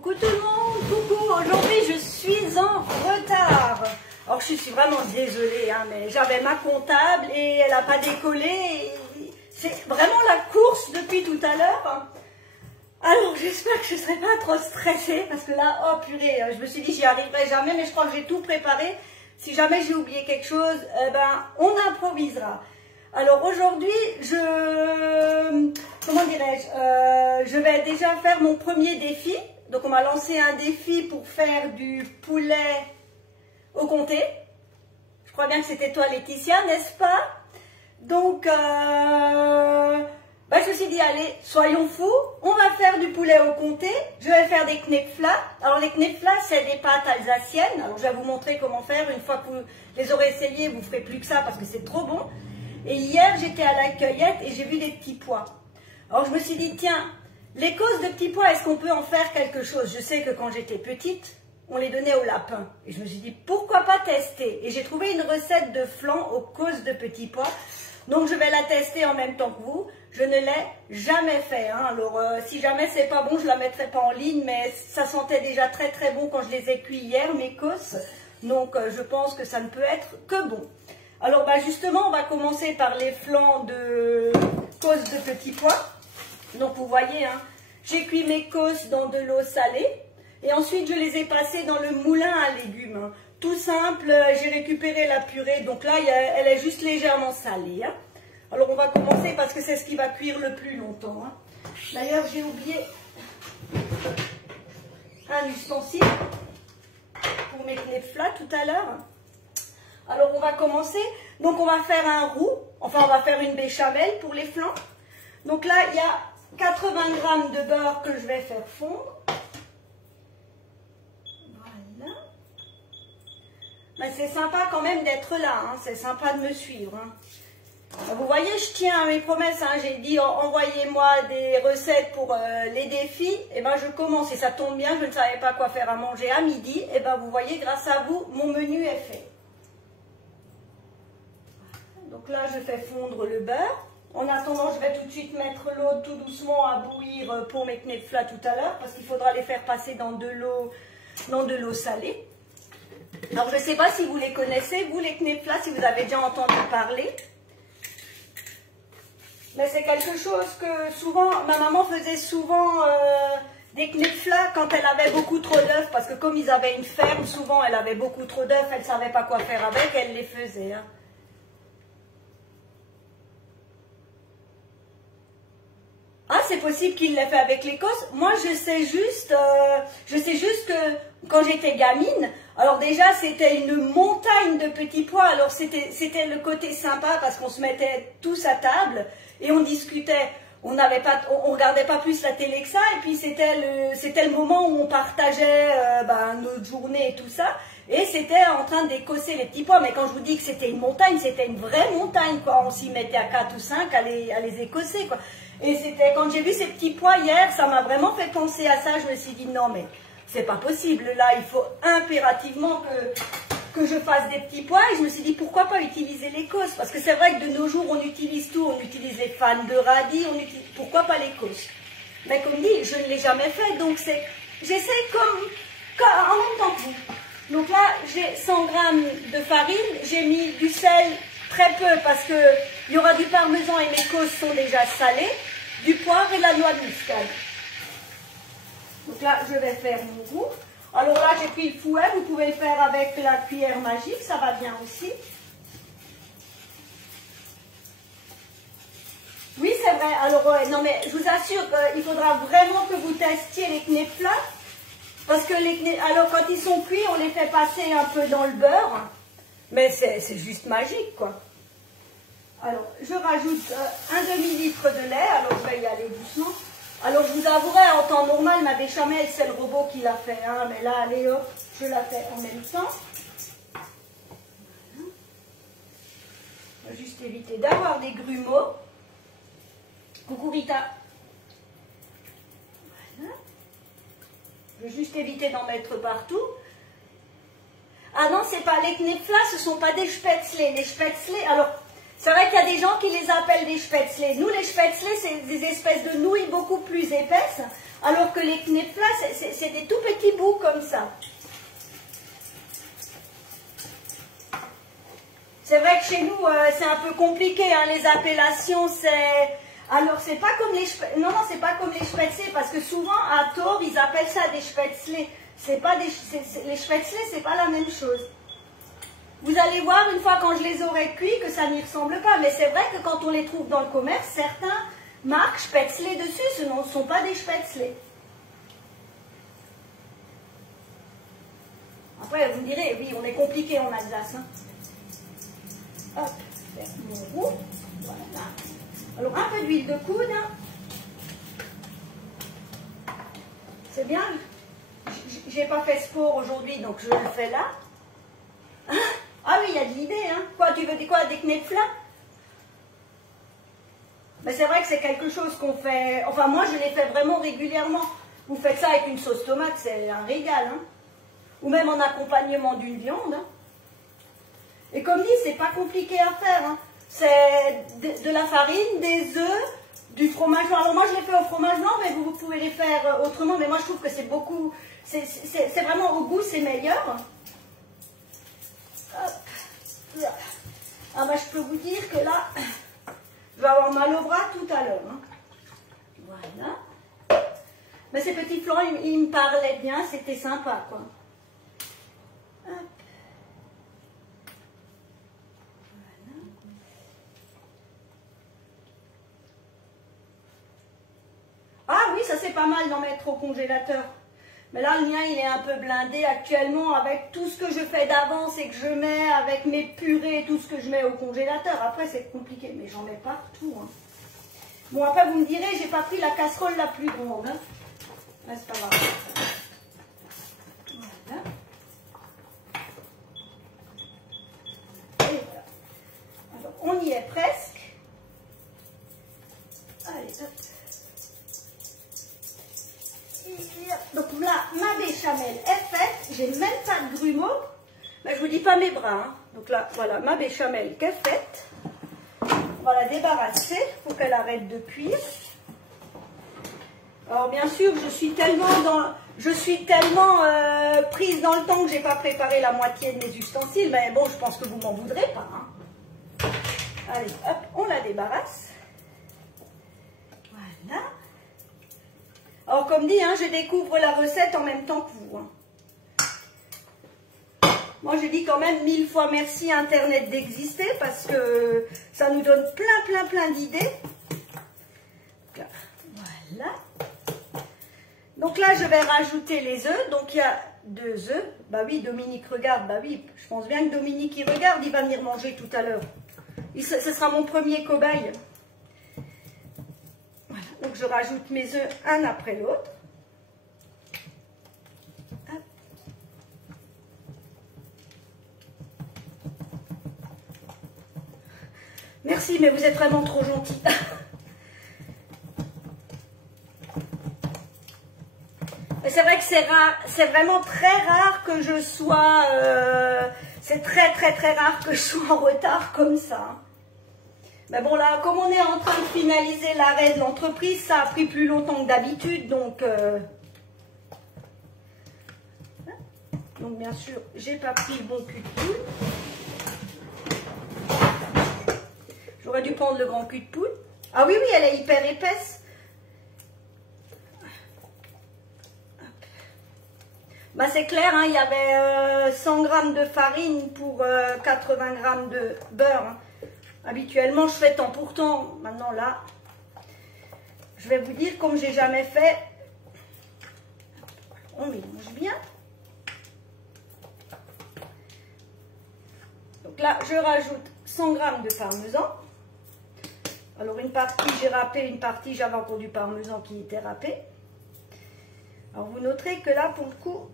Coucou tout le monde, coucou, aujourd'hui je suis en retard. Alors je suis vraiment désolée, hein, mais j'avais ma comptable et elle n'a pas décollé. C'est vraiment la course depuis tout à l'heure. Alors j'espère que je ne serai pas trop stressée parce que là, oh purée, je me suis dit j'y arriverai jamais, mais je crois que j'ai tout préparé. Si jamais j'ai oublié quelque chose, eh ben, on improvisera. Alors aujourd'hui, comment dirais-je, je vais déjà faire mon premier défi. Donc on m'a lancé un défi pour faire du poulet au comté. Je crois bien que c'était toi Laetitia, n'est-ce pas? Donc je me suis dit allez, soyons fous, on va faire du poulet au comté. Je vais faire des knedfla. Alors les knedfla, c'est des pâtes alsaciennes. Alors je vais vous montrer comment faire. Une fois que vous les aurez essayées, vous ne ferez plus que ça parce que c'est trop bon. Et hier, j'étais à la cueillette et j'ai vu des petits pois. Alors je me suis dit, tiens, les causes de petits pois, est-ce qu'on peut en faire quelque chose? Je sais que quand j'étais petite, on les donnait aux lapins. Et je me suis dit, pourquoi pas tester? Et j'ai trouvé une recette de flan aux causes de petits pois. Donc je vais la tester en même temps que vous. Je ne l'ai jamais fait. Hein. Alors si jamais c'est pas bon, je la mettrai pas en ligne. Mais ça sentait déjà très très bon quand je les ai cuits hier, mes causes. Donc je pense que ça ne peut être que bon. Alors justement, on va commencer par les flancs de causes de petits pois. Donc vous voyez, hein, j'ai cuit mes causes dans de l'eau salée. Et ensuite, je les ai passées dans le moulin à légumes. Hein. Tout simple, j'ai récupéré la purée. Donc là, elle est juste légèrement salée. Hein. Alors on va commencer parce que c'est ce qui va cuire le plus longtemps. Hein. D'ailleurs, j'ai oublié un ustensile pour mes knedfla tout à l'heure. Alors on va commencer, donc on va faire un roux, enfin on va faire une béchamel pour les flancs. Donc là il y a 80 g de beurre que je vais faire fondre. Voilà. Mais c'est sympa quand même d'être là, hein. C'est sympa de me suivre. Hein. Vous voyez, je tiens à mes promesses, hein. J'ai dit envoyez-moi des recettes pour les défis. Et ben je commence et ça tombe bien, je ne savais pas quoi faire à manger à midi. Et ben vous voyez, grâce à vous, mon menu est fait. Donc là, je fais fondre le beurre. En attendant, je vais tout de suite mettre l'eau tout doucement à bouillir pour mes knedfla tout à l'heure, parce qu'il faudra les faire passer dans de l'eau salée. Alors, je ne sais pas si vous les connaissez, vous les knedfla, si vous avez déjà entendu parler. Mais c'est quelque chose que souvent, ma maman faisait souvent des knedfla quand elle avait beaucoup trop d'œufs, parce que comme ils avaient une ferme, souvent elle avait beaucoup trop d'œufs, elle ne savait pas quoi faire avec, elle les faisait. Hein. Ah, c'est possible qu'il l'ait fait avec l'Écosse. Moi, je sais juste que quand j'étais gamine, alors déjà, c'était une montagne de petits pois. Alors, c'était le côté sympa parce qu'on se mettait tous à table et on discutait. On regardait pas plus la télé que ça. Et puis, c'était le moment où on partageait notre journée et tout ça. Et c'était en train d'écosser les petits pois. Mais quand je vous dis que c'était une montagne, c'était une vraie montagne, quoi. On s'y mettait à 4 ou 5 à les écosser, quoi. Et c'était quand j'ai vu ces petits pois hier, ça m'a vraiment fait penser à ça. Je me suis dit non mais c'est pas possible. Là, il faut impérativement que je fasse des petits pois. Et je me suis dit pourquoi pas utiliser l'Écosse? Parce que c'est vrai que de nos jours, on utilise tout. On utilise les fans de radis, pourquoi pas l'Écosse? Mais comme dit, je ne l'ai jamais fait. Donc j'essaie comme en même temps que vous. Donc là, j'ai 100 g de farine. J'ai mis du sel très peu parce que il y aura du parmesan et mes causes sont déjà salées, du poivre et la noix de muscade. Donc là, je vais faire mon roux. Alors là, j'ai pris le fouet, vous pouvez le faire avec la cuillère magique, ça va bien aussi. Oui, c'est vrai. Alors, non mais je vous assure qu'il faudra vraiment que vous testiez les knedfla. Parce que alors quand ils sont cuits, on les fait passer un peu dans le beurre. Mais c'est juste magique, quoi. Alors, je rajoute un demi-litre de lait. Alors, je vais y aller doucement. Alors, je vous avouerai, en temps normal, ma béchamel, c'est le robot qui l'a fait. Hein, mais là, allez hop, je la fais en même temps. Voilà. Je vais juste éviter d'avoir des grumeaux. Coucou Rita. Voilà. Je vais juste éviter d'en mettre partout. Ah non, c'est pas les knedfla, ce sont pas des spätzle. Les spätzle, alors... C'est vrai qu'il y a des gens qui les appellent des spätzle. Nous, les spätzle, c'est des espèces de nouilles beaucoup plus épaisses. Alors que les knefla, c'est des tout petits bouts comme ça. C'est vrai que chez nous, c'est un peu compliqué, hein, les appellations, c'est... Alors, c'est pas comme les... Non, non, c'est pas comme les spätzle, parce que souvent, à tort, ils appellent ça des spätzle. C'est pas des... Les spätzle, c'est pas la même chose. Vous allez voir, une fois quand je les aurai cuits, que ça n'y ressemble pas. Mais c'est vrai que quand on les trouve dans le commerce, certains marquent spätzle dessus, ce ne sont pas des spätzle. Après, vous me direz, oui, on est compliqué en Alsace, hein. Hop, faire mon roux. Voilà. Alors, un peu d'huile de coude. C'est bien. J'ai pas fait sport aujourd'hui, donc je le fais là. Ah oui, il y a de l'idée, hein. Quoi, tu veux dire quoi, des knefla? Mais c'est vrai que c'est quelque chose qu'on fait... Enfin, moi, je les fais vraiment régulièrement. Vous faites ça avec une sauce tomate, c'est un régal, hein. Ou même en accompagnement d'une viande, hein. Et comme dit, c'est pas compliqué à faire, hein. C'est de la farine, des œufs, du fromage blanc. Alors moi je les fais au fromage blanc, mais vous pouvez les faire autrement. Mais moi je trouve que c'est beaucoup, c'est vraiment au goût, c'est meilleur. Hop. Ah bah je peux vous dire que là, je vais avoir mal au bras tout à l'heure, hein. Voilà. Mais ces petits flancs, ils me parlaient bien, c'était sympa, quoi. Hop. Ah oui, ça c'est pas mal d'en mettre au congélateur. Mais là, le mien, il est un peu blindé actuellement avec tout ce que je fais d'avance et que je mets avec mes purées, tout ce que je mets au congélateur. Après, c'est compliqué, mais j'en mets partout, hein. Bon, après, vous me direz, j'ai pas pris la casserole la plus grande, hein. Mais c'est pas grave. Voilà. Et voilà. Alors, on y est presque. Allez, hop. Donc là, ma béchamel est faite, j'ai même pas de grumeaux, mais je vous dis pas mes bras, hein. Donc là, voilà, ma béchamel qui est faite. On va la débarrasser pour qu'elle arrête de cuire. Alors bien sûr, je suis tellement prise dans le temps que j'ai pas préparé la moitié de mes ustensiles, mais bon, je pense que vous m'en voudrez pas, hein. Allez, hop, on la débarrasse. Voilà. Alors, comme dit, hein, je découvre la recette en même temps que vous, hein. Moi, je dis quand même 1000 fois merci à Internet d'exister parce que ça nous donne plein d'idées. Voilà. Donc là, je vais rajouter les œufs. Donc, il y a 2 œufs. Bah oui, Dominique regarde. Bah oui, je pense bien que Dominique, il regarde. Il va venir manger tout à l'heure. Ce sera mon premier cobaye. Donc je rajoute mes œufs un après l'autre. Merci, mais vous êtes vraiment trop gentil. C'est vrai que c'est rare, c'est vraiment très rare que je sois, c'est très rare que je sois en retard comme ça. Mais bon là, comme on est en train de finaliser l'arrêt de l'entreprise, ça a pris plus longtemps que d'habitude, donc bien sûr, j'ai pas pris le bon cul de poule. J'aurais dû prendre le grand cul de poule. Ah oui, elle est hyper épaisse. Bah c'est clair, hein, il y avait 100 g de farine pour 80 g de beurre, hein. Habituellement, je fais temps pour temps. Maintenant, là, je vais vous dire, comme j'ai jamais fait, on mélange bien. Donc là, je rajoute 100 g de parmesan. Alors, une partie, j'ai râpé, une partie, j'avais encore du parmesan qui était râpé. Alors, vous noterez que là, pour le coup,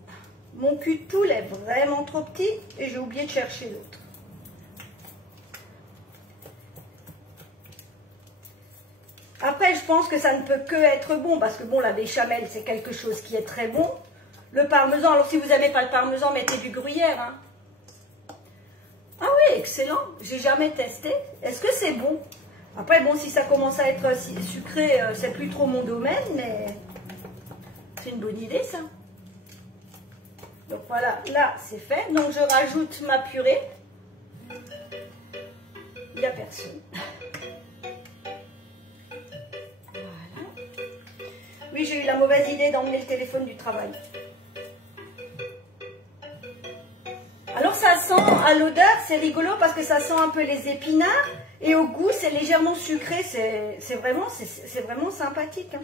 mon cul de poule est vraiment trop petit et j'ai oublié de chercher l'autre. Après, je pense que ça ne peut que être bon, parce que bon, la béchamel, c'est quelque chose qui est très bon. Le parmesan, alors si vous n'aimez pas le parmesan, mettez du gruyère, hein. Ah oui, excellent. J'ai jamais testé. Est-ce que c'est bon? Après, bon, si ça commence à être sucré, c'est plus trop mon domaine, mais c'est une bonne idée ça. Donc voilà, là c'est fait. Donc je rajoute ma purée. Il n'y a personne. Voilà. Oui, j'ai eu la mauvaise idée d'emmener le téléphone du travail. Alors ça sent, à l'odeur, c'est rigolo parce que ça sent un peu les épinards et au goût, c'est légèrement sucré. C'est vraiment sympathique. Hein.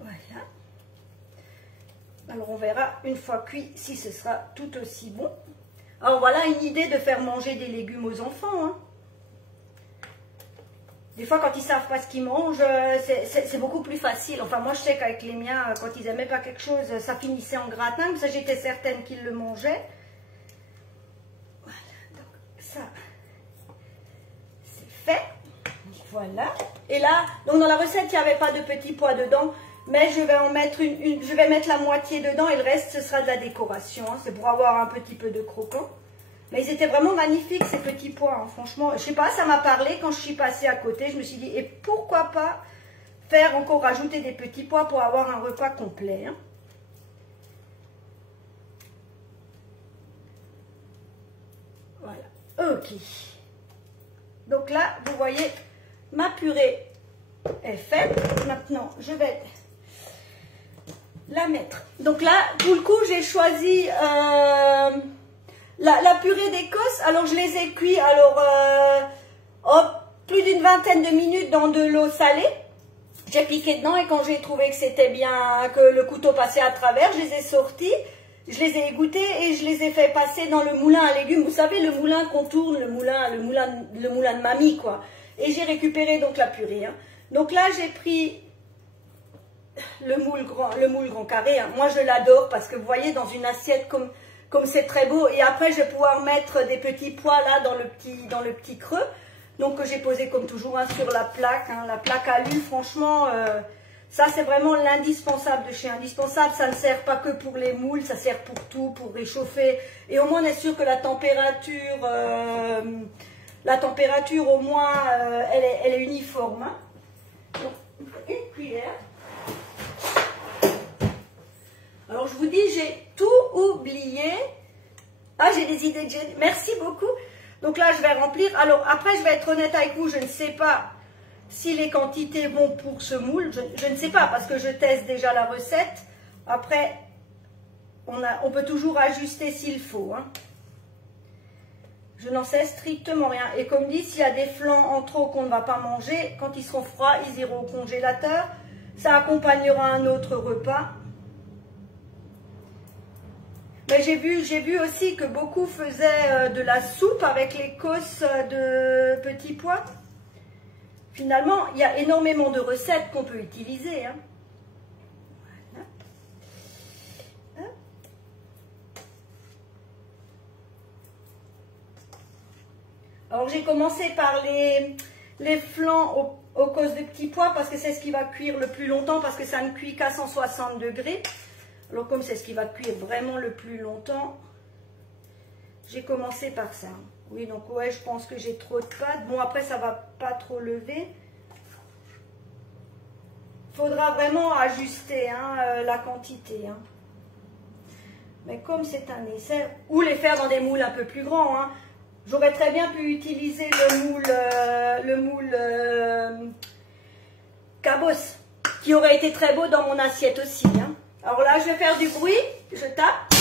Voilà. Alors on verra une fois cuit si ce sera tout aussi bon. Alors voilà une idée de faire manger des légumes aux enfants. Hein. Des fois, quand ils ne savent pas ce qu'ils mangent, c'est beaucoup plus facile. Enfin, moi, je sais qu'avec les miens, quand ils n'aimaient pas quelque chose, ça finissait en gratin. Comme ça, j'étais certaine qu'ils le mangeaient. Voilà, donc ça, c'est fait. Voilà. Et là, donc dans la recette, il n'y avait pas de petits pois dedans. Mais je vais en mettre je vais mettre la moitié dedans et le reste, ce sera de la décoration. Hein. C'est pour avoir un petit peu de croquant. Mais ils étaient vraiment magnifiques, ces petits pois. Hein. Franchement, je sais pas, ça m'a parlé quand je suis passée à côté. Je me suis dit, et pourquoi pas faire encore rajouter des petits pois pour avoir un repas complet. Hein. Voilà, ok. Donc là, vous voyez, ma purée est faite. Maintenant, je vais la mettre. Donc là, pour le coup, j'ai choisi... La purée d'Écosse, alors je les ai cuits plus d'une vingtaine de minutes dans de l'eau salée. J'ai piqué dedans et quand j'ai trouvé que c'était bien, que le couteau passait à travers, je les ai sortis, je les ai égouttés et je les ai fait passer dans le moulin à légumes. Vous savez, le moulin qu'on tourne, le moulin de mamie, quoi. Et j'ai récupéré donc la purée. Hein. Donc là, j'ai pris le moule grand carré. Hein. Moi, je l'adore parce que vous voyez, dans une assiette comme c'est très beau, et après je vais pouvoir mettre des petits pois là dans le petit creux, donc que j'ai posé comme toujours hein, sur la plaque, hein, la plaque alu, franchement, ça c'est vraiment l'indispensable de chez Indispensable, ça ne sert pas que pour les moules, ça sert pour tout, pour réchauffer, et au moins on est sûr que la température au moins, elle est uniforme. Hein. Donc, une cuillère. Alors, je vous dis, j'ai tout oublié. Ah, j'ai des idées de génie. Merci beaucoup. Donc là, je vais remplir. Alors, après, je vais être honnête avec vous. Je ne sais pas si les quantités vont pour ce moule. Je ne sais pas parce que je teste déjà la recette. Après, on peut toujours ajuster s'il faut. Hein. Je n'en sais strictement rien. Et comme dit, s'il y a des flancs en trop qu'on ne va pas manger, quand ils seront froids, ils iront au congélateur. Ça accompagnera un autre repas. Mais j'ai vu aussi que beaucoup faisaient de la soupe avec l'écosse de petits pois. Finalement, il y a énormément de recettes qu'on peut utiliser. Hein. Voilà. Alors j'ai commencé par les flancs aux causes de petits pois parce que c'est ce qui va cuire le plus longtemps parce que ça ne cuit qu'à 160 degrés. Alors comme c'est ce qui va cuire vraiment le plus longtemps, j'ai commencé par ça. Oui, donc ouais, je pense que j'ai trop de pâte. Bon, après, ça va pas trop lever. Faudra vraiment ajuster hein, la quantité. Hein. Mais comme c'est un essai, ou les faire dans des moules un peu plus grands. Hein. J'aurais très bien pu utiliser le moule Cabos, qui aurait été très beau dans mon assiette aussi. Hein. Alors là, je vais faire du bruit, je tape.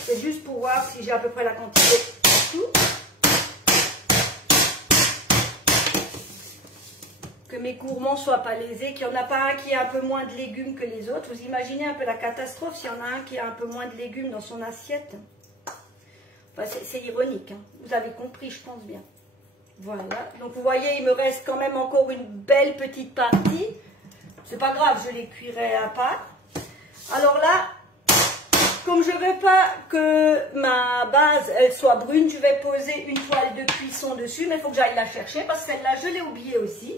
C'est juste pour voir si j'ai à peu près la quantité. Tout. Que mes gourmands ne soient pas lésés, qu'il n'y en a pas un qui a un peu moins de légumes que les autres. Vous imaginez un peu la catastrophe s'il y en a un qui a un peu moins de légumes dans son assiette. Enfin, c'est ironique, hein. Vous avez compris, je pense bien. Voilà, donc vous voyez, il me reste quand même encore une belle petite partie. C'est pas grave, je les cuirai à part. Alors là, comme je ne veux pas que ma base elle soit brune, je vais poser une toile de cuisson dessus, mais il faut que j'aille la chercher parce que celle-là, je l'ai oubliée aussi.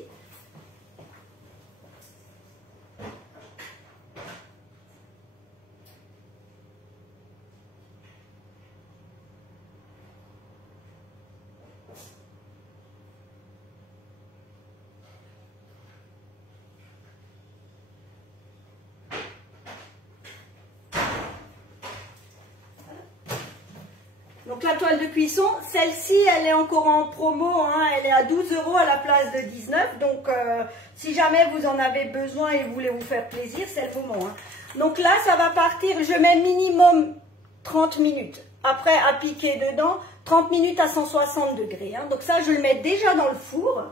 Donc la toile de cuisson, celle-ci, elle est encore en promo, hein, elle est à 12 € à la place de 19. Donc si jamais vous en avez besoin et vous voulez vous faire plaisir, c'est le moment. Hein. Donc là, ça va partir, je mets minimum 30 minutes. Après, à piquer dedans, 30 minutes à 160 degrés. Hein. Donc ça, je le mets déjà dans le four.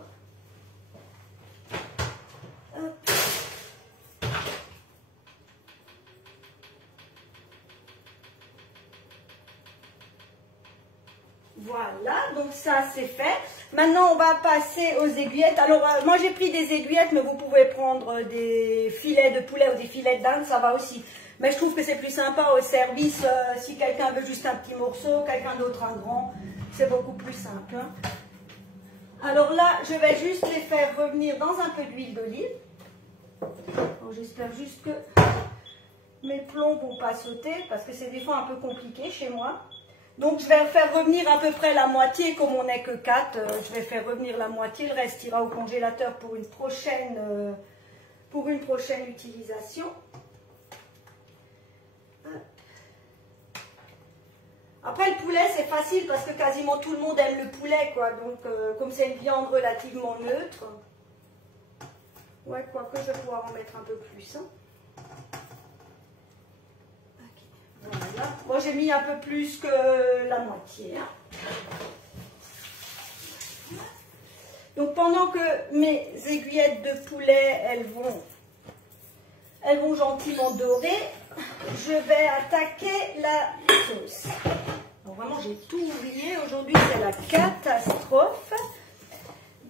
Hop. Voilà, donc ça c'est fait. Maintenant, on va passer aux aiguillettes. Alors, moi j'ai pris des aiguillettes, mais vous pouvez prendre des filets de poulet ou des filets d'Inde, ça va aussi. Mais je trouve que c'est plus sympa au service, si quelqu'un veut juste un petit morceau, quelqu'un d'autre un grand, c'est beaucoup plus simple. Hein. Alors là, je vais juste les faire revenir dans un peu d'huile d'olive. J'espère juste que mes plombs ne vont pas sauter, parce que c'est des fois un peu compliqué chez moi. Donc je vais faire revenir à peu près la moitié, comme on n'est que 4, je vais faire revenir la moitié, le reste ira au congélateur pour une prochaine utilisation. Après le poulet c'est facile parce que quasiment tout le monde aime le poulet, quoi. Donc comme c'est une viande relativement neutre, ouais, quoique je vais pouvoir en mettre un peu plus. Hein. Voilà. Moi j'ai mis un peu plus que la moitié. Hein. Donc pendant que mes aiguillettes de poulet elles vont gentiment dorer, je vais attaquer la sauce. Donc vraiment j'ai tout oublié, aujourd'hui c'est la catastrophe.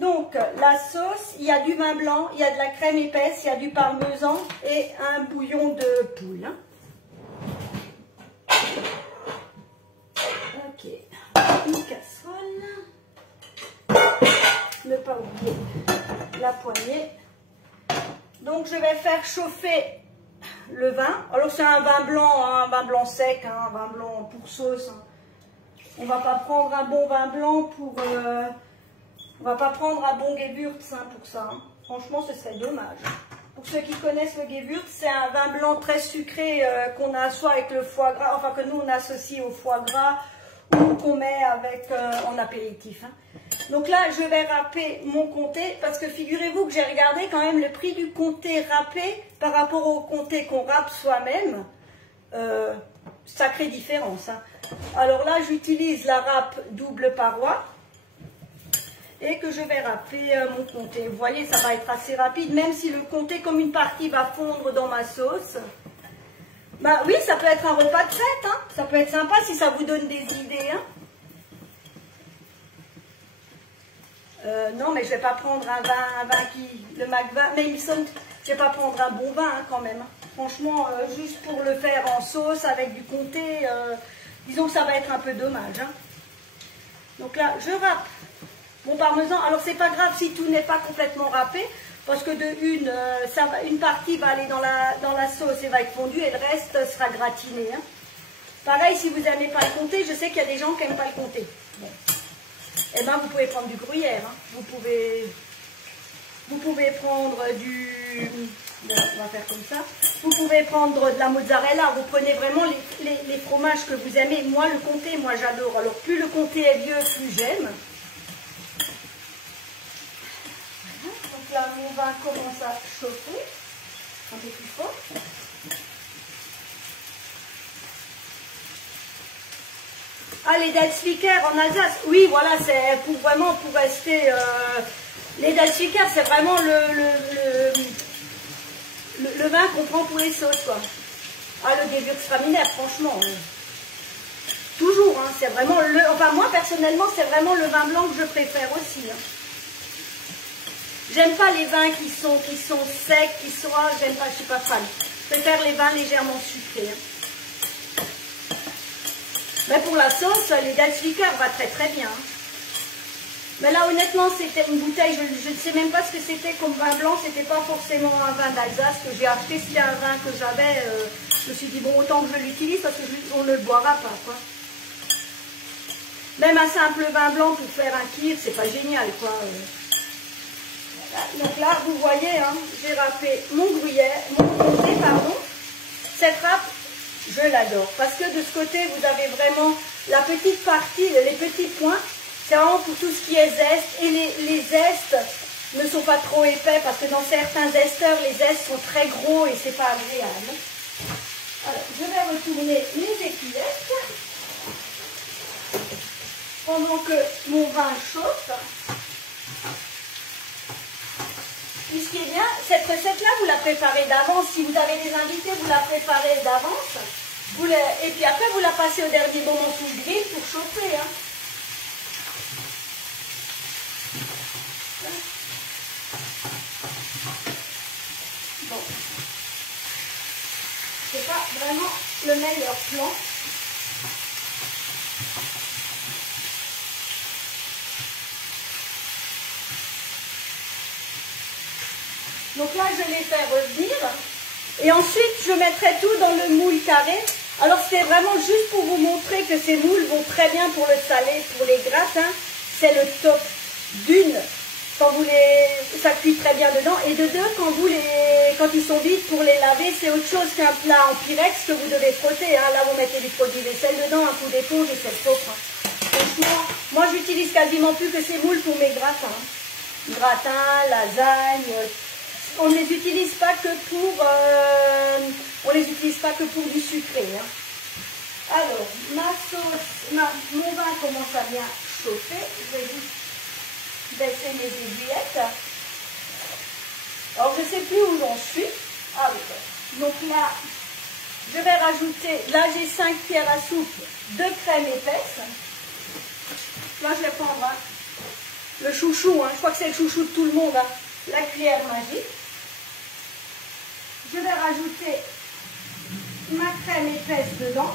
Donc la sauce, il y a du vin blanc, il y a de la crème épaisse, il y a du parmesan et un bouillon de poule. Hein. Ok, une casserole, ne pas oublier la poignée. Donc je vais faire chauffer le vin. Alors c'est un vin blanc, hein, un vin blanc sec, hein, un vin blanc pour sauce. Hein. On va pas prendre un bon vin blanc pour, on va pas prendre un bon Gewürz hein, pour ça. Hein. Franchement, ce serait dommage. Pour ceux qui connaissent le Gewürz, c'est un vin blanc très sucré qu'on a soit avec le foie gras, enfin que nous on associe au foie gras ou qu'on met avec en apéritif. Hein. Donc là, je vais râper mon comté parce que figurez-vous que j'ai regardé quand même le prix du comté râpé par rapport au comté qu'on râpe soi-même. Sacrée différence. Hein. Alors là, j'utilise la râpe double paroi. Et que je vais râper mon comté. Vous voyez, ça va être assez rapide, même si le comté, comme une partie va fondre dans ma sauce. Bah oui, ça peut être un repas de fête, hein. Ça peut être sympa si ça vous donne des idées. Hein. Non, mais je vais pas prendre un vin qui, le Mac20, mais il me semble, je vais pas prendre un bon vin hein, quand même. Hein. Franchement, juste pour le faire en sauce avec du comté, disons que ça va être un peu dommage. Hein. Donc là, je râpe mon parmesan. Alors c'est pas grave si tout n'est pas complètement râpé, parce que une partie va aller dans la sauce et va être fondue et le reste sera gratiné. Hein. Pareil, si vous n'aimez pas le comté, je sais qu'il y a des gens qui n'aiment pas le comté. Bon. Eh bien, vous pouvez prendre du gruyère. Hein. Vous pouvez prendre du... Bon, on va faire comme ça. Vous pouvez prendre de la mozzarella. Vous prenez vraiment les fromages que vous aimez. Moi, le comté, moi j'adore. Alors, plus le comté est vieux, plus j'aime. Donc là, mon vin commence à chauffer un peu plus fort. Ah, les Dalsviker en Alsace, oui, voilà, c'est pour vraiment pour rester. Les Dalsviker, c'est vraiment le vin qu'on prend pour les sauces, quoi. Ah, le Gewürztraminer, franchement. Toujours, hein, c'est vraiment le. Enfin, moi personnellement, c'est vraiment le vin blanc que je préfère aussi. Hein. J'aime pas les vins qui sont secs, j'aime pas, je suis pas fan. Je préfère les vins légèrement sucrés. Hein. Mais pour la sauce, les Dalsviker va très très bien. Hein. Mais là, honnêtement, c'était une bouteille, je ne sais même pas ce que c'était comme vin blanc, c'était pas forcément un vin d'Alsace que j'ai acheté, c'était un vin que j'avais. Je me suis dit, bon, autant que je l'utilise parce qu'on ne le boira pas, quoi. Même un simple vin blanc pour faire un kir, c'est pas génial, quoi. Voilà. Donc là, vous voyez, hein, j'ai râpé mon comté, pardon. Cette râpe, je l'adore. Parce que de ce côté, vous avez vraiment la petite partie, les petits points, c'est vraiment pour tout ce qui est zeste. Et les zestes ne sont pas trop épais parce que dans certains zesteurs, les zestes sont très gros et c'est pas agréable. Alors, je vais retourner les écuyettes pendant que mon vin chauffe. Et ce qui est bien, cette recette-là, vous la préparez d'avance. Si vous avez des invités, vous la préparez d'avance. Et puis après, vous la passez au dernier moment sous le grill pour chauffer. Hein. Bon. C'est pas vraiment le meilleur plan. Donc là, je les fais revenir. Et ensuite, je mettrai tout dans le moule carré. Alors, c'est vraiment juste pour vous montrer que ces moules vont très bien pour le salé, pour les gratins. C'est le top. D'une, quand vous ça cuit très bien dedans. Et de deux, quand ils sont vides, pour les laver, c'est autre chose qu'un plat en pyrex que vous devez frotter. Hein. Là, vous mettez du produit vaisselle dedans, un coup d'éponge et c'est top. Hein. Franchement, moi, j'utilise quasiment plus que ces moules pour mes gratins. Gratins, lasagnes. On ne les utilise pas que pour, du sucré. Hein. Alors, ma sauce, mon vin commence à bien chauffer. Je vais juste baisser mes aiguillettes. Alors, je ne sais plus où j'en suis. Ah oui. Donc là, je vais rajouter, là j'ai 5 cuillères à soupe de crème épaisse. Là, je vais prendre hein, le chouchou. Hein. Je crois que c'est le chouchou de tout le monde. Hein. La cuillère magique. Je vais rajouter ma crème épaisse dedans.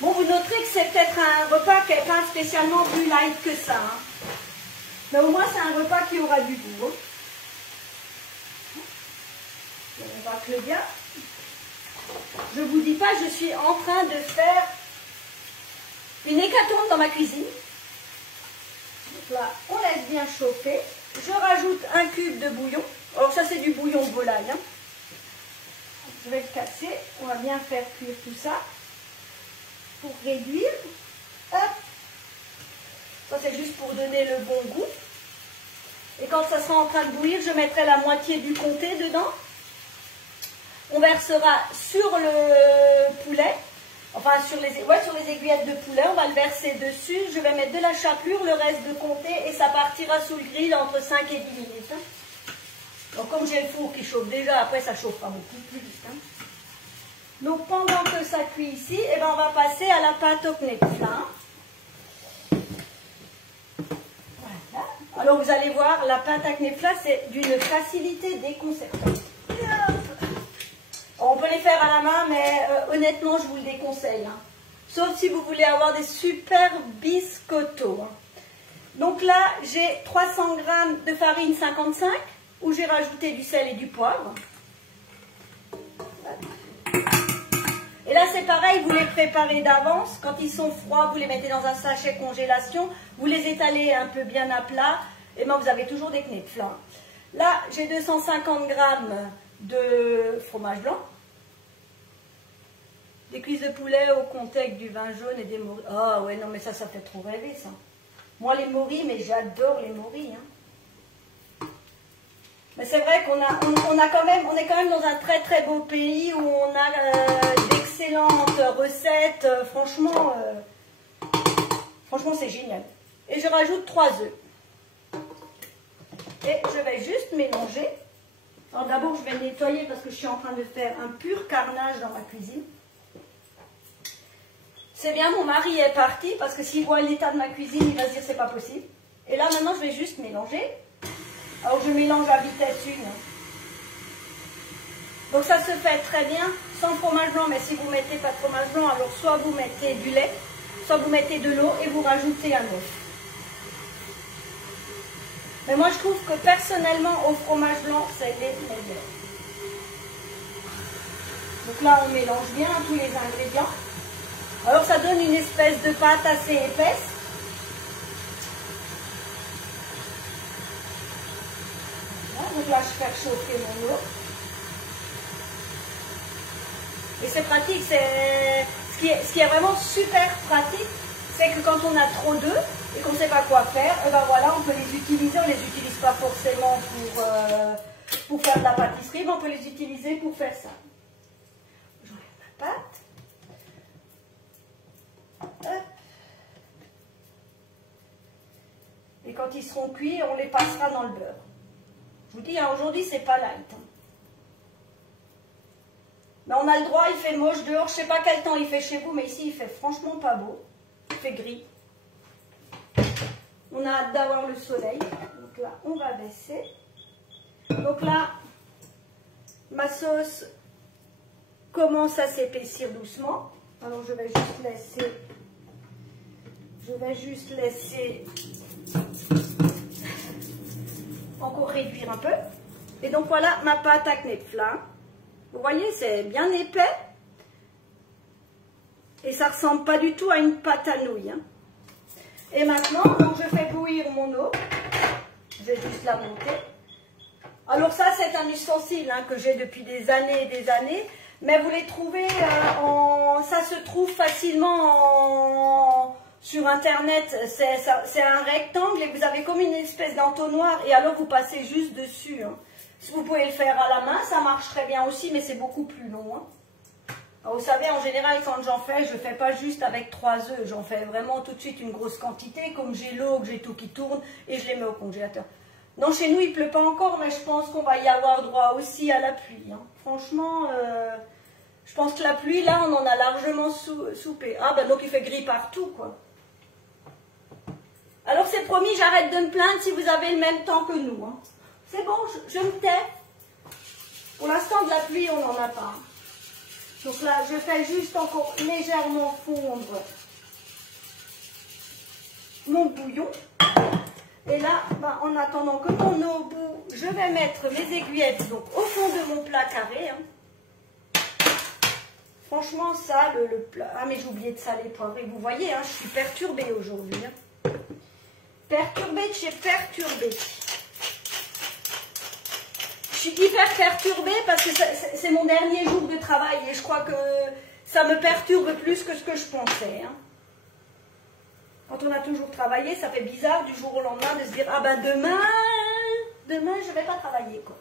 Bon, vous noterez que c'est peut-être un repas qui n'est pas spécialement plus light que ça. Hein. Mais au moins, c'est un repas qui aura du goût. Hein. On bâcle bien. Je ne vous dis pas, je suis en train de faire une hécatombe dans ma cuisine. Donc là, on laisse bien chauffer. Je rajoute un cube de bouillon. Alors ça, c'est du bouillon de volaille. Hein. Je vais le casser. On va bien faire cuire tout ça pour réduire. Hop. Ça, c'est juste pour donner le bon goût. Et quand ça sera en train de bouillir, je mettrai la moitié du comté dedans. On versera sur le poulet, enfin sur les aiguillettes de poulet, on va le verser dessus. Je vais mettre de la chapelure, le reste de comté, et ça partira sous le grill entre 5 et 10 minutes. Hein. Donc comme j'ai le four qui chauffe déjà, après ça chauffera beaucoup plus vite. Hein. Donc pendant que ça cuit ici, eh ben, on va passer à la pâte au knedfla. Voilà. Alors vous allez voir, la pâte à knedfla, c'est d'une facilité déconcertante. On peut les faire à la main, mais honnêtement, je vous le déconseille. Hein. Sauf si vous voulez avoir des super biscottos. Hein. Donc là, j'ai 300 g de farine 55, où j'ai rajouté du sel et du poivre. Et là, c'est pareil, vous les préparez d'avance. Quand ils sont froids, vous les mettez dans un sachet congélation. Vous les étalez un peu bien à plat. Et bien, vous avez toujours des knedfla. Là, j'ai 250 g de fromage blanc. Des cuisses de poulet au comté avec du vin jaune et des morilles. Ah ouais, non, mais ça fait trop rêver, ça. Moi, les morilles, mais j'adore les morilles. Hein. Mais c'est vrai qu'on on est quand même dans un très très beau pays où on a d'excellentes recettes. Franchement, c'est génial. Et je rajoute 3 œufs. Et je vais juste mélanger. Alors d'abord, je vais nettoyer parce que je suis en train de faire un pur carnage dans ma cuisine. C'est bien, mon mari est parti parce que s'il voit l'état de ma cuisine, il va se dire c'est pas possible. Et là, maintenant, je vais juste mélanger. Alors, je mélange à vitesse 1. Donc, ça se fait très bien sans fromage blanc. Mais si vous ne mettez pas de fromage blanc, alors soit vous mettez du lait, soit vous mettez de l'eau et vous rajoutez un œuf. Mais moi, je trouve que personnellement, au fromage blanc, c'est les meilleurs. Donc là, on mélange bien tous les ingrédients. Alors, ça donne une espèce de pâte assez épaisse. Voilà, donc là, je fais chauffer mon eau. Et c'est pratique. Ce qui est vraiment super pratique, c'est que quand on a trop d'œufs et qu'on ne sait pas quoi faire, et ben voilà, on peut les utiliser. On ne les utilise pas forcément pour faire de la pâtisserie, mais on peut les utiliser pour faire ça. J'enlève ma pâte. Hop. Et quand ils seront cuits, on les passera dans le beurre. Je vous dis, hein, aujourd'hui, c'est pas light. Hein. Mais on a le droit, il fait moche dehors. Je ne sais pas quel temps il fait chez vous, mais ici, il fait franchement pas beau. Il fait gris. On a hâte d'avoir le soleil. Donc là, on va baisser. Donc là, ma sauce commence à s'épaissir doucement. Alors, je vais juste laisser encore réduire un peu. Et donc voilà ma pâte à knedfla. Vous voyez, c'est bien épais. Et ça ressemble pas du tout à une pâte à nouilles. Hein. Et maintenant, donc je fais bouillir mon eau. Je vais juste la monter. Alors ça, c'est un ustensile hein, que j'ai depuis des années et des années. Mais vous les trouvez ça se trouve facilement sur internet. C'est un rectangle et vous avez comme une espèce d'entonnoir et alors vous passez juste dessus. Hein. Si vous pouvez le faire à la main, ça marche très bien aussi, mais c'est beaucoup plus long. Hein. Alors, vous savez, en général, quand j'en fais, je ne fais pas juste avec 3 œufs. J'en fais vraiment tout de suite une grosse quantité. Comme j'ai l'eau, que j'ai tout qui tourne, et je les mets au congélateur. Non, chez nous, il ne pleut pas encore, mais je pense qu'on va y avoir droit aussi à la pluie. Hein. Franchement, je pense que la pluie, là, on en a largement soupé. Ah, ben donc il fait gris partout, quoi. Alors, c'est promis, j'arrête de me plaindre si vous avez le même temps que nous. Hein. C'est bon, je me tais. Pour l'instant, de la pluie, on n'en a pas. Donc là, je fais juste encore légèrement fondre mon bouillon. Et là, ben, en attendant que mon eau bout, je vais mettre mes aiguillettes donc, au fond de mon plat carré. Hein. Franchement, ça, le plat... Ah, mais j'ai oublié de saler, poivrer. Vous voyez, hein, je suis perturbée aujourd'hui. Hein. Perturbée de chez perturbée. Je suis hyper perturbée parce que c'est mon dernier jour de travail et je crois que ça me perturbe plus que ce que je pensais. Hein. Quand on a toujours travaillé, ça fait bizarre du jour au lendemain de se dire « Ah ben demain je ne vais pas travailler. » quoi.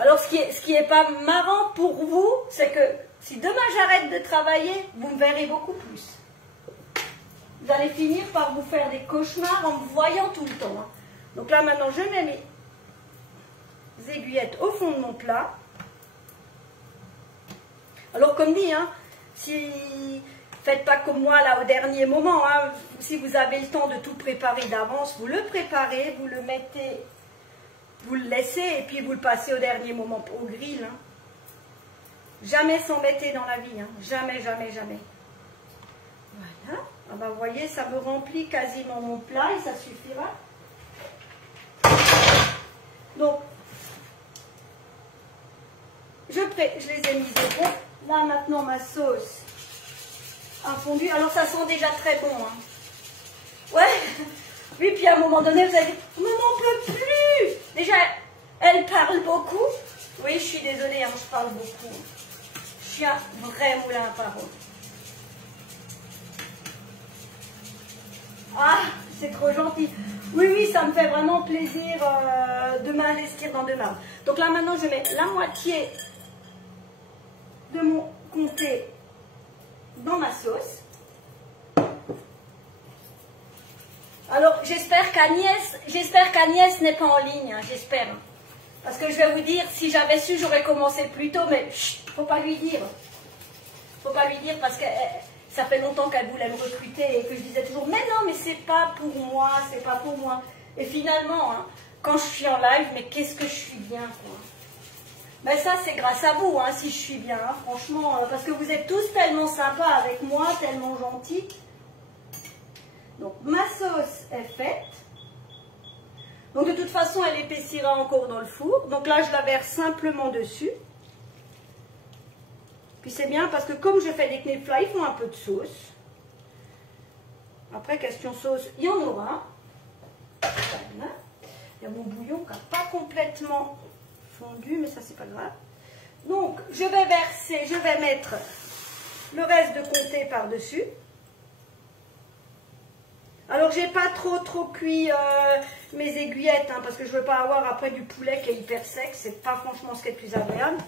Alors ce qui est pas marrant pour vous, c'est que si demain j'arrête de travailler, vous me verrez beaucoup plus. Vous allez finir par vous faire des cauchemars en me voyant tout le temps. Hein. Donc là maintenant je mets mes aiguillettes au fond de mon plat. Alors comme dit, hein, faites pas comme moi là au dernier moment. Hein, si vous avez le temps de tout préparer d'avance, vous le préparez, vous le mettez, vous le laissez et puis vous le passez au dernier moment au grill. Hein. Jamais s'embêter dans la vie. Hein. Jamais, jamais, jamais. Voilà. Ah ben, vous voyez, ça me remplit quasiment mon plat et ça suffira. Donc, je les ai mis au fond. Là, maintenant, ma sauce a fondu. Alors, ça sent déjà très bon. Hein. Ouais. Oui, puis à un moment donné, vous allez dire, on n'en peut plus. Déjà, elle parle beaucoup. Oui, je suis désolée, hein, je parle beaucoup. Je suis un vrai moulin à parole. Ah, c'est trop gentil. Oui, oui, ça me fait vraiment plaisir de m'investir dans de marbre. Donc là, maintenant, je mets la moitié de mon comté dans ma sauce. Alors, j'espère qu'Agnès n'est pas en ligne, hein, j'espère. Parce que je vais vous dire, si j'avais su, j'aurais commencé plus tôt, mais chut, faut pas lui dire. Faut pas lui dire parce que ça fait longtemps qu'elle voulait me recruter et que je disais toujours, mais non, mais c'est pas pour moi, c'est pas pour moi. Et finalement, hein, quand je suis en live, mais qu'est-ce que je suis bien, quoi. Mais ça, c'est grâce à vous, hein, si je suis bien, hein, franchement, parce que vous êtes tous tellement sympas avec moi, tellement gentils. Donc, ma sauce est faite. Donc, de toute façon, elle épaissira encore dans le four. Donc là, je la verse simplement dessus. Puis c'est bien parce que comme je fais des knedfla, ils font un peu de sauce. Après, question sauce, il y en aura. Voilà. Il y a mon bouillon qui n'a pas complètement fondu, mais ça, c'est pas grave. Donc, je vais mettre le reste de comté par-dessus. Alors, j'ai pas trop cuit mes aiguillettes, hein, parce que je veux pas avoir après du poulet qui est hyper sec. C'est pas franchement ce qui est le plus agréable.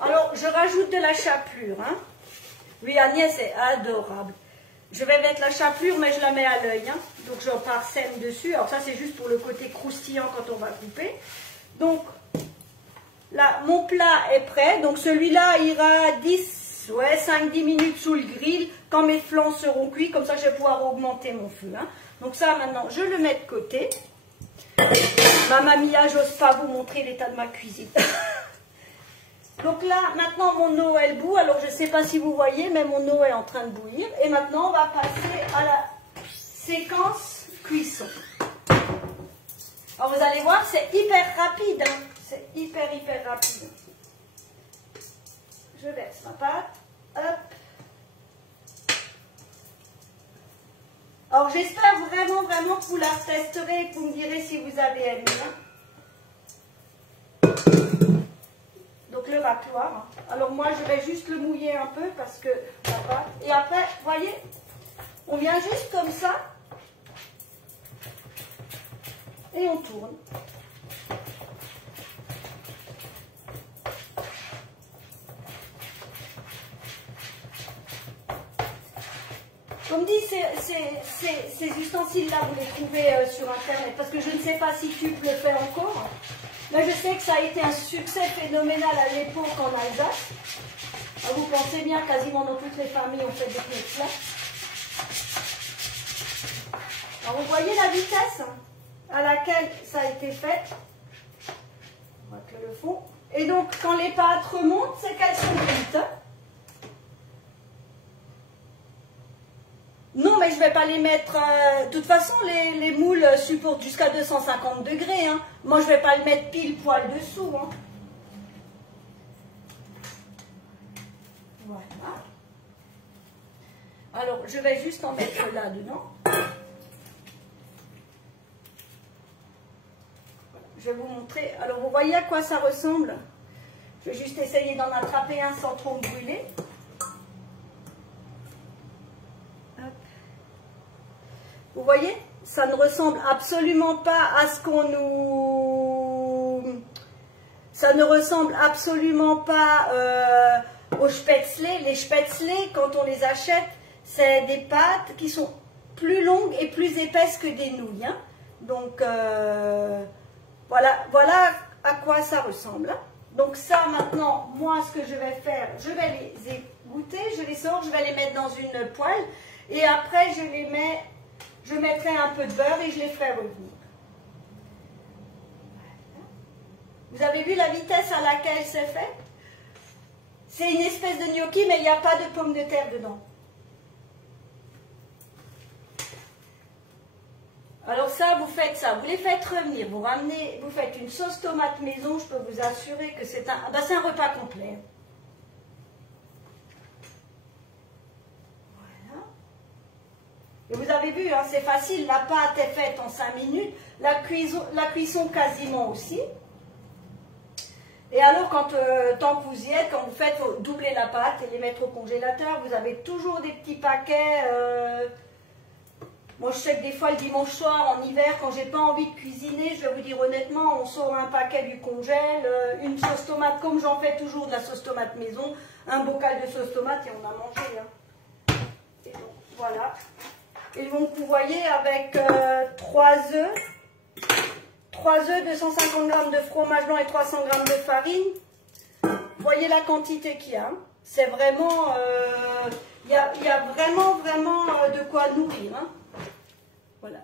Alors, je rajoute de la chapelure. Hein. Oui, Agnès est adorable. Je vais mettre la chapelure, mais je la mets à l'œil. Hein. Donc, je parsème dessus. Alors, ça, c'est juste pour le côté croustillant quand on va couper. Donc, là, mon plat est prêt. Donc, celui-là ira 5-10 minutes sous le grill. Quand mes flancs seront cuits, comme ça, je vais pouvoir augmenter mon feu. Hein. Donc, ça, maintenant, je le mets de côté. Mamma mia, j'ose pas vous montrer l'état de ma cuisine. Donc là, maintenant, mon eau, elle bout. Alors, je ne sais pas si vous voyez, mais mon eau est en train de bouillir. Et maintenant, on va passer à la séquence cuisson. Alors, vous allez voir, c'est hyper rapide. Hein. C'est hyper rapide. Je verse ma pâte. Hop. Alors, j'espère vraiment que vous la testerez et que vous me direz si vous avez aimé. Donc, le racloir. Hein. Alors, moi, je vais juste le mouiller un peu parce que la pâte. Et après, vous voyez, on vient juste comme ça. Et on tourne. Comme dit, ces ustensiles-là, vous les trouvez sur Internet, parce que je ne sais pas si Tube le fait encore, mais je sais que ça a été un succès phénoménal à l'époque en Alsace. Alors, vous pensez bien, quasiment dans toutes les familles, on fait des plats là. Alors, vous voyez la vitesse à laquelle ça a été fait. On va que le fond. Et donc, quand les pâtes remontent, c'est qu'elles sont cuites. Non, mais je ne vais pas les mettre... de toute façon, les moules supportent jusqu'à 250 degrés. Hein. Moi, je ne vais pas le mettre pile poil dessous. Hein. Voilà. Alors, je vais juste en mettre là-dedans. Je vais vous montrer. Alors, vous voyez à quoi ça ressemble? Je vais juste essayer d'en attraper un sans trop me brûler. Vous voyez, ça ne ressemble absolument pas à ce qu'on nous... Ça ne ressemble absolument pas aux spätzle. Les spätzle, quand on les achète, c'est des pâtes qui sont plus longues et plus épaisses que des nouilles. Hein. Donc, voilà à quoi ça ressemble. Hein. Donc ça, maintenant, moi, ce que je vais faire, je vais les égoutter, je les sors, je vais les mettre dans une poêle. Et après, je les mets... Je mettrai un peu de beurre et je les ferai revenir. Voilà. Vous avez vu la vitesse à laquelle c'est fait? C'est une espèce de gnocchi, mais il n'y a pas de pommes de terre dedans. Alors ça, vous faites ça, vous les faites revenir, vous ramenez, vous faites une sauce tomate maison, je peux vous assurer que c'est un repas complet. Et vous avez vu, hein, c'est facile, la pâte est faite en 5 minutes, la cuisson quasiment aussi. Et alors, tant que vous y êtes, quand vous faites, vous doublez la pâte et les mettre au congélateur. Vous avez toujours des petits paquets. Moi, je sais que des fois, le dimanche soir, en hiver, quand j'ai pas envie de cuisiner, je vais vous dire honnêtement, on sort un paquet du congèle, une sauce tomate, comme j'en fais toujours de la sauce tomate maison, un bocal de sauce tomate et on a mangé. Hein. Et donc, voilà. Et donc, vous voyez, avec 3 œufs, 250 g de fromage blanc et 300 g de farine, vous voyez la quantité qu'il y a. C'est vraiment, il y a vraiment de quoi nourrir. Hein. Voilà.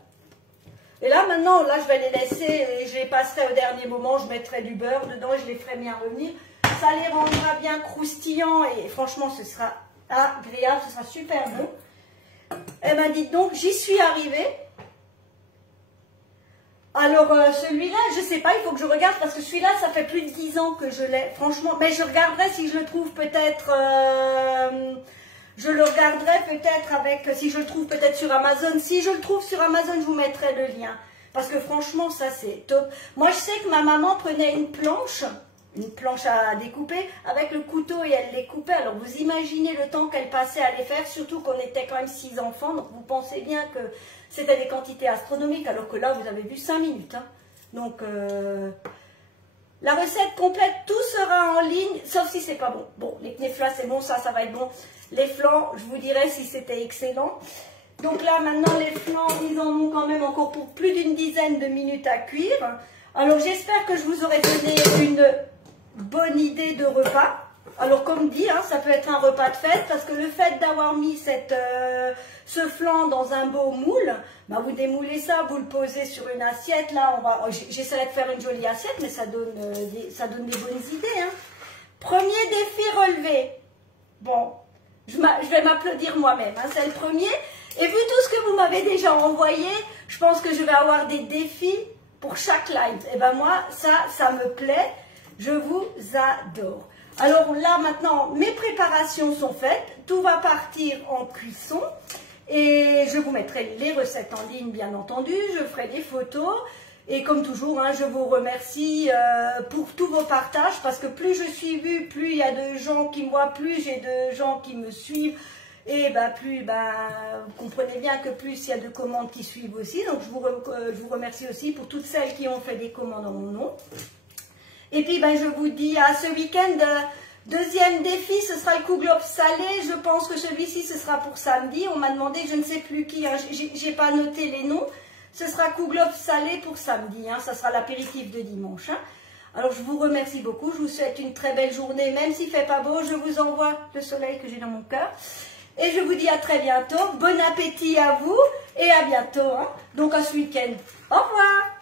Et là, maintenant, là, je vais les laisser et je les passerai au dernier moment. Je mettrai du beurre dedans et je les ferai bien revenir. Ça les rendra bien croustillants et franchement, ce sera agréable, ce sera super bon. Eh bien, dites donc, j'y suis arrivée. Alors, celui-là, je ne sais pas, il faut que je regarde, parce que celui-là, ça fait plus de 10 ans que je l'ai, franchement. Mais je regarderai si je le trouve peut-être... je le regarderai peut-être avec... Si je le trouve peut-être sur Amazon. Si je le trouve sur Amazon, je vous mettrai le lien. Parce que franchement, ça, c'est top. Moi, je sais que ma maman prenait une planche une planche à découper avec le couteau et elle les coupait. Alors vous imaginez le temps qu'elle passait à les faire, surtout qu'on était quand même 6 enfants, donc vous pensez bien que c'était des quantités astronomiques, alors que là vous avez vu 5 minutes. Hein. Donc la recette complète, tout sera en ligne, sauf si c'est pas bon. Bon, les kneflas c'est bon, ça va être bon. Les flancs, je vous dirai si c'était excellent. Donc là maintenant les flancs, ils en ont quand même encore pour plus d'une dizaine de minutes à cuire. Alors j'espère que je vous aurai donné une bonne idée de repas. Alors comme dit, hein, ça peut être un repas de fête parce que le fait d'avoir mis ce flan dans un beau moule, bah vous démoulez ça, vous le posez sur une assiette. Là, j'essaierai de faire une jolie assiette, mais ça donne des bonnes idées. Hein. Premier défi relevé. Bon, je vais m'applaudir moi-même, hein, c'est le premier. Et vu tout ce que vous m'avez déjà envoyé, je pense que je vais avoir des défis pour chaque live. Et ben moi, ça me plaît. Je vous adore. Alors là, maintenant, mes préparations sont faites. Tout va partir en cuisson. Et je vous mettrai les recettes en ligne, bien entendu. Je ferai des photos. Et comme toujours, hein, je vous remercie pour tous vos partages. Parce que plus je suis vue, plus il y a de gens qui me voient, plus j'ai de gens qui me suivent. Et plus, vous comprenez bien que plus il y a de commandes qui suivent aussi. Donc je vous remercie aussi pour toutes celles qui ont fait des commandes en mon nom. Et puis je vous dis à ce week-end, deuxième défi, ce sera le kouglof salé. Je pense que celui-ci, ce sera pour samedi. On m'a demandé, je ne sais plus qui, hein, j'ai pas noté les noms. Ce sera kouglof salé pour samedi, hein, ça sera l'apéritif de dimanche. Hein. Alors je vous remercie beaucoup, je vous souhaite une très belle journée, même s'il ne fait pas beau, je vous envoie le soleil que j'ai dans mon cœur. Et je vous dis à très bientôt, bon appétit à vous et à bientôt. Hein. Donc à ce week-end. Au revoir.